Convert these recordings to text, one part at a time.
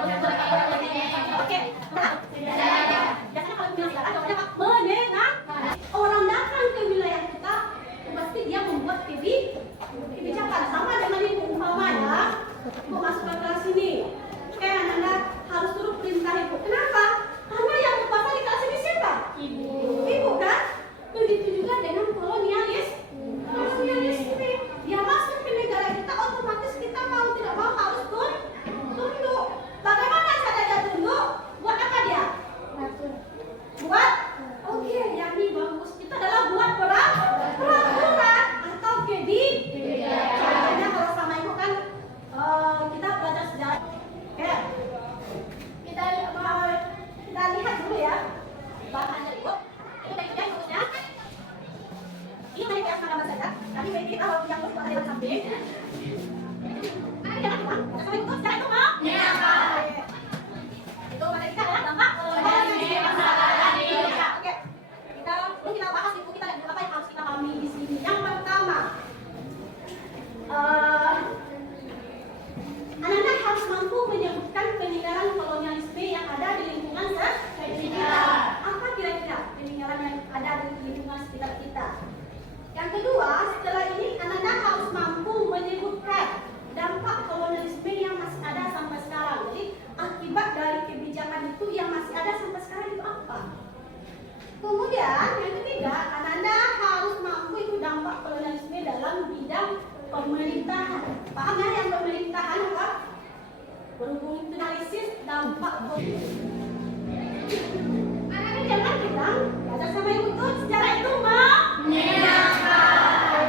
Oke, nah, biasanya kalau bilang sekarang jawabannya apa? Mendengar. Orang datang ke wilayah kita, pasti dia membuat kebijakan sama dengan ibu umpama ya. Ibu masuk ke kelas ini, oke, Anda harus turut perintah ibu. Kenapa? Karena yang berkuasa di kelas ini siapa? Ibu kan? Begitu juga dengan kolonialisme. Dia masuk ke negara kita, otomatis kita mau tidak mau harus tunduk. Bagaimana cara dia tunduk? Buat apa dia? Buat? Oke, yakni bagus. Itu adalah buat peraturan atau contohnya kalau sama ibu kan kita belajar sejarah. Oke, kita lihat dulu ya bahannya ibu. Ini baiknya ibusnya. Ini banyak yang sama saja. Tapi baiknya kalau yang terus ada di samping. Jangan lupa, sama ibu secara itu mau? Iya. Itu materi kita adalah dampak kolonialisme masyarakat di Indonesia. Oke, kita bahas ibu, kita lihat apa yang harus kita pahami di sini. Yang pertama, Ananda harus mampu menyebutkan peninggalan kolonialisme yang ada di lingkungan sekitar. Apa kira-kira peninggalan yang ada di lingkungan sekitar kita? Yang kedua, setelah ini Ananda harus mampu menyebutkan dampak kolonialisme yang masih ada sampai sekarang. Jadi akibat dari kebijakan itu yang masih ada sampai sekarang itu apa? Kemudian yang ketiga, Ananda harus mampu itu dampak kolonialisme dalam bidang pemerintahan. Paham ya yang pemerintahan apa? Berhubung itu analisis dampak Ananda jangan bilang belajar sama ibu itu secara itu menyenangkan.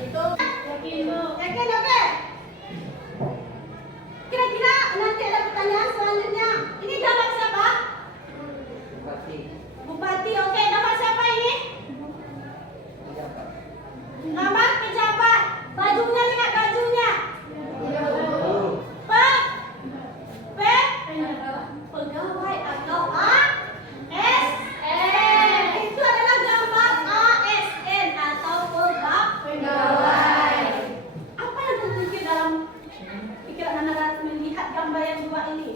Itu yakin oke? Kira-kira nanti ada pertanyaan selanjutnya. Ini gambar siapa? Bupati. Oke, gambar siapa ini? Gambar pejabat. Bajunya, lihat bajunya. Pegawai atau ASN. Itu adalah gambar ASN atau pegawai. Apa yang terpikir dalam pikiran Anda melihat gambar yang dua ini?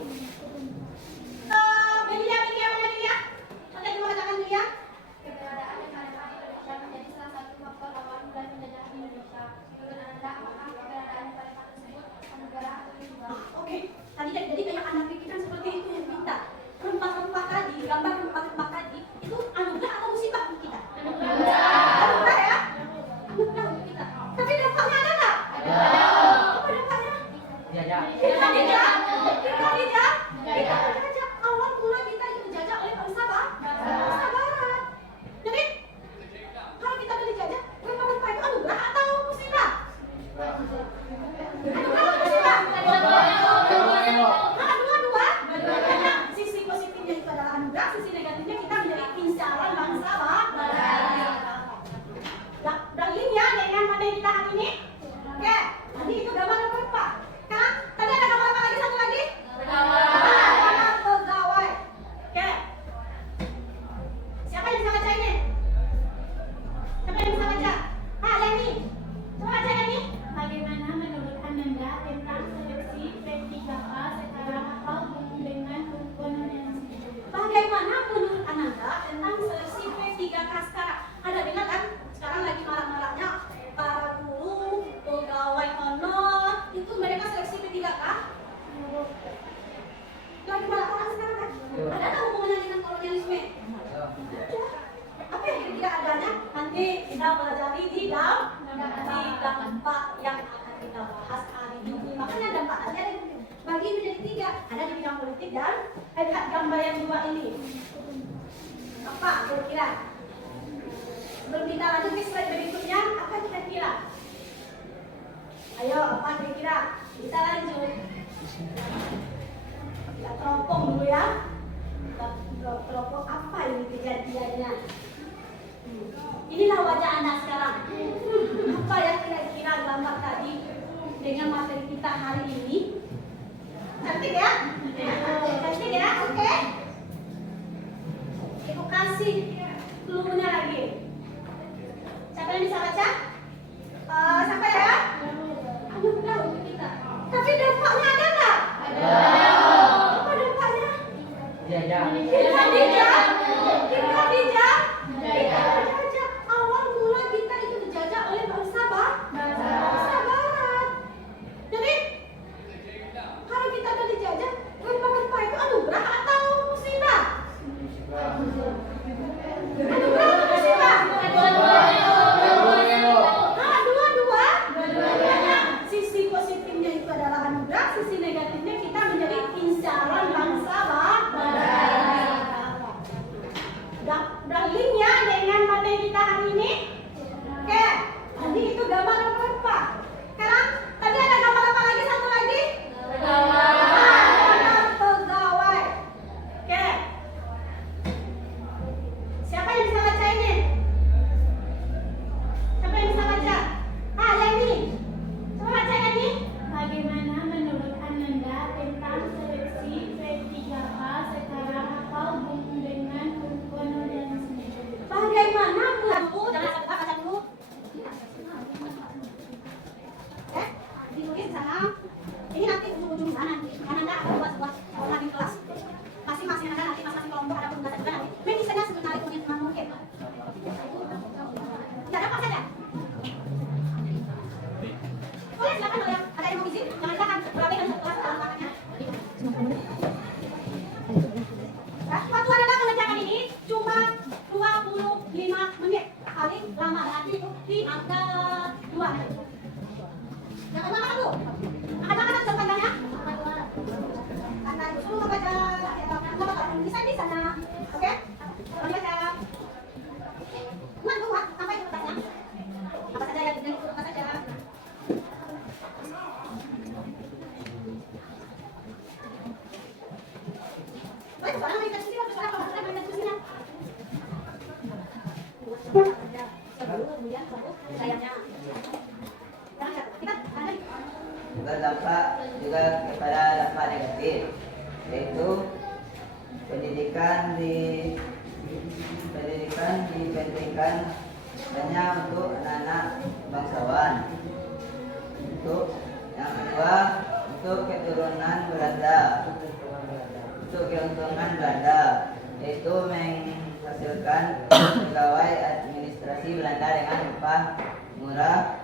Media mana dia? Oke, cuma katakan dia. Keberadaan negara Indonesia menjadi salah satu faktor awal mulai penjajahan Indonesia. Menurut Anda, apakah keberadaan mereka tersebut anugerah atau juga? Oke, tadi jadi kayak Anda pikirkan seperti itu yang kita. Rempah-rempah tadi, gambar rempah-rempah tadi, itu anugerah atau musibah untuk kita? Anugerah ya? Anugerah untuk kita. Tapi dampaknya ada nggak? Apa dampaknya? Kita dijajah. Awal mula kita itu dijajah oleh bangsa Barat. Jadi kalau kita dijajah, rempah-rempah itu anugerah atau musibah? Anugerah atau musibah? Dua-dua. Karena sisi positifnya itu adalah anugerah, sisi negatifnya kita menjadi incaran bangsa Barat. Dan ini ya dengan materi kita hari ini. Oke, tadi itu gambar apa? Sekarang tadi ada gambar apa lagi? Satu lagi? Gambar pegawai. Oke. Siapa yang bisa baca ini? Siapa yang bisa baca? Leni. Coba baca Leni. Bagaimana menurut Ananda tentang seleksi P3K sekarang atau dengan kolonialisme? Bagaimana menurut Ananda tentang seleksi P3K sekarang? Ada dengar kan? Sekarang lagi marak-maraknya para guru, pegawai honor, itu mereka seleksi P3K. Lagi marak-marak sekarang kan? Ada nggak hubungannya dengan kolonialisme? Apa yang kira-kira adanya? Nanti kita pelajari di dampak yang akan kita bahas hari ini. Makanya dampak tadi ada bagi menjadi tiga. Ada di bidang politik dan lihat gambar yang dua ini. Apa kira-kira? Sebelum kita lanjut ke slide berikutnya, apa kira-kira? Ayo, apa kira-kira? Kita lanjut. Kita teropong dulu ya. Kita teropong apa ini kejadiannya? Inilah wajah Anda sekarang. Apa yang kira-kira gambar tadi dengan materi kita hari ini? Cantik ya? Cantik ya? Oke. Ibu kasih clue-nya lagi. Siapa yang bisa baca? Siapa ya? Anugerah untuk kita. Tapi dampaknya Baik, soalnya kita sini waktu soalnya kalau kita mainkan kursinya. Sebelum kemudian sebut sayangnya. Kita ada Berdampak juga kepada dampak negatif, yaitu pendidikan dibandingkan hanya untuk anak-anak bangsawan. Untuk yang kedua, untuk keturunan Belanda, untuk keuntungan Belanda, yaitu menghasilkan pegawai administrasi Belanda dengan upah murah.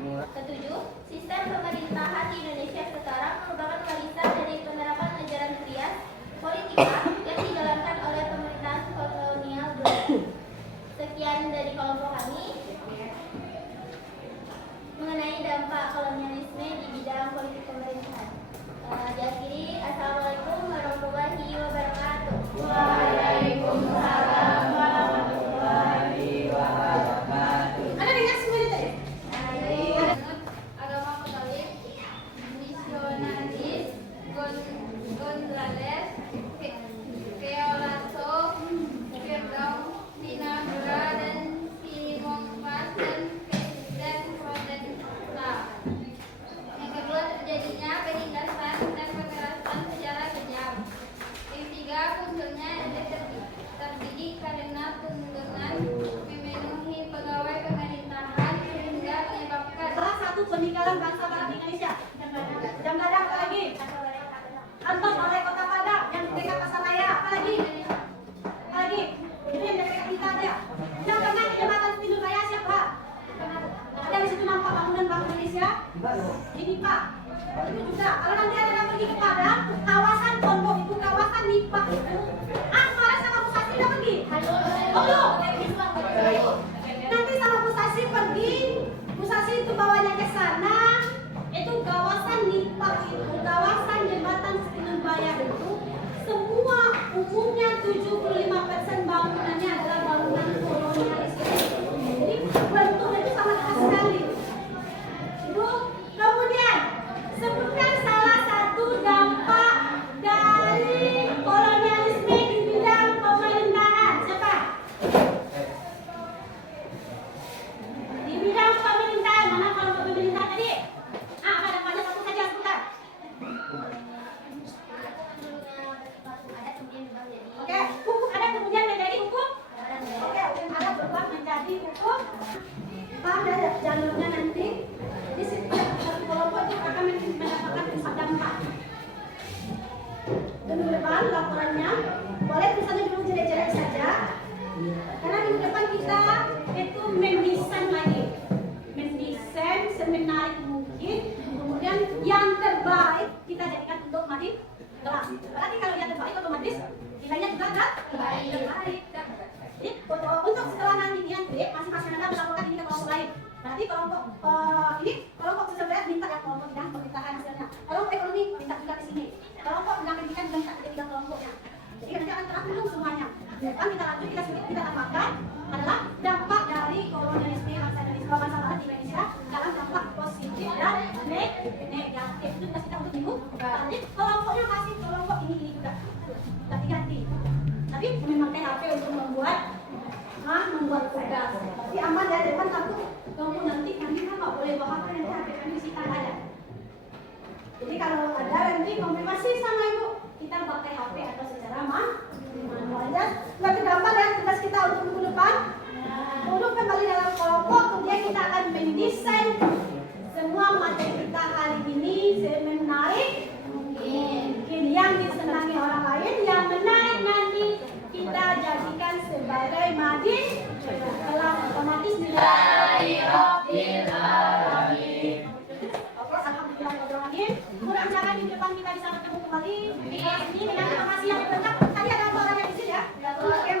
Ketujuh, sistem pemerintahan di Indonesia sekarang merupakan warisan dari penerapan ajaran Trias politika yang dijalankan oleh pemerintahan kolonial Belanda. Sekian dari kelompok kami mengenai dampak kolonialisme di bidang politik pemerintahan. Diakhiri, Assalamualaikum warahmatullahi wabarakatuh. Waalaikumsalam warahmatullahi wabarakatuh. ada dengar semua itu. Agama Katolik, misionaris, Gonzales, Keolaso, Firdaus, Sinagura, dan Simongpas, dan Protestan. Yang kedua, terjadinya penindasan dan kekerasan secara kejam. Yang ketiga, munculnya terdidik karena tuntutan memenuhi pegawai pemerintahan sehingga menyebabkan Salah satu peninggalan bangsa Barat di Indonesia. Jam gadang apa lagi? Kantor Balai Kota Padang yang dekat Pasar Raya. Apa lagi? Apa lagi? Itu yang dekat kita ada. Yang tengah jembatan Tinubaya siapa? Ada di situ nampak bangunan Bank Indonesia. Ini Pak. Itu juga. Kalau nanti ada yang pergi ke Padang, kawasan Pondok itu, kawasan Nipak itu, Akmara sama Musasi udah pergi. Oh belum? Nanti sama Musasi pergi. Musasi itu bawanya ke sana. Itu kawasan Nipak itu, kawasan jembatan Tinubaya itu, semua umumnya 75% bangunannya adalah bangunan kolonialis. Jadi bentuknya itu sama sekali. Itu kemudian sebutkan salah satu dampak dari kolonialisme di bidang pemerintahan. Siapa? Di bidang pemerintahan, mana kalau pemerintahan tadi? Apa dampaknya satu saja sebentar. Oke, hukum ada kemudian menjadi hukum. Oke, hukum ada berubah menjadi hukum. Pada jalurnya nanti di setiap satu kelompok itu akan mendapatkan empat dampak. Minggu depan laporannya boleh tulisannya dulu jelek-jelek saja, karena minggu depan kita itu mendesain lagi, mendesain semenarik mungkin. Kemudian yang terbaik kita jadikan untuk mati kelas. Berarti kalau yang terbaik otomatis nilainya juga terbaik. Jadi untuk setelah nanti yang masing-masing anda melaporkan ini ke kelompok lain. Berarti kelompok ini kelompok sosial berat minta ya kelompok bidang pemerintahan hasilnya. Kelompok ekonomi minta juga di sini. Kelompok bidang pendidikan juga minta di kelompoknya. Jadi nanti akan terangkum semuanya. Depan kita lanjut kita tambahkan adalah dampak dari kolonialisme bangsa Indonesia, bangsa Barat di Indonesia dalam dampak positif dan negatif. Itu kita untuk minggu. Jadi kelompoknya masih kelompok ini juga ganti-ganti. Tapi memang THP untuk membuat tugas. Jadi aman ya depan takut kelompok nanti kami kan nggak boleh bawa nanti HP kami disita ada. Jadi kalau ada nanti konfirmasi sama ibu kita pakai HP atau secara manual aja. Nggak tergambar ya tugas kita untuk minggu depan. Duduk kembali dalam kelompok, kemudian kita akan mendesain semua materi kita hari ini semenarik mungkin yang disenangi orang lain, yang menarik nanti kita jadikan sebagai madin kelas otomatis nilai. Oke, alhamdulillahirobbilalamin. Mudah-mudahan di depan kita bisa ketemu kembali di kelas ini dengan informasi yang lengkap. Tadi ada orang yang di sini ya. Oke,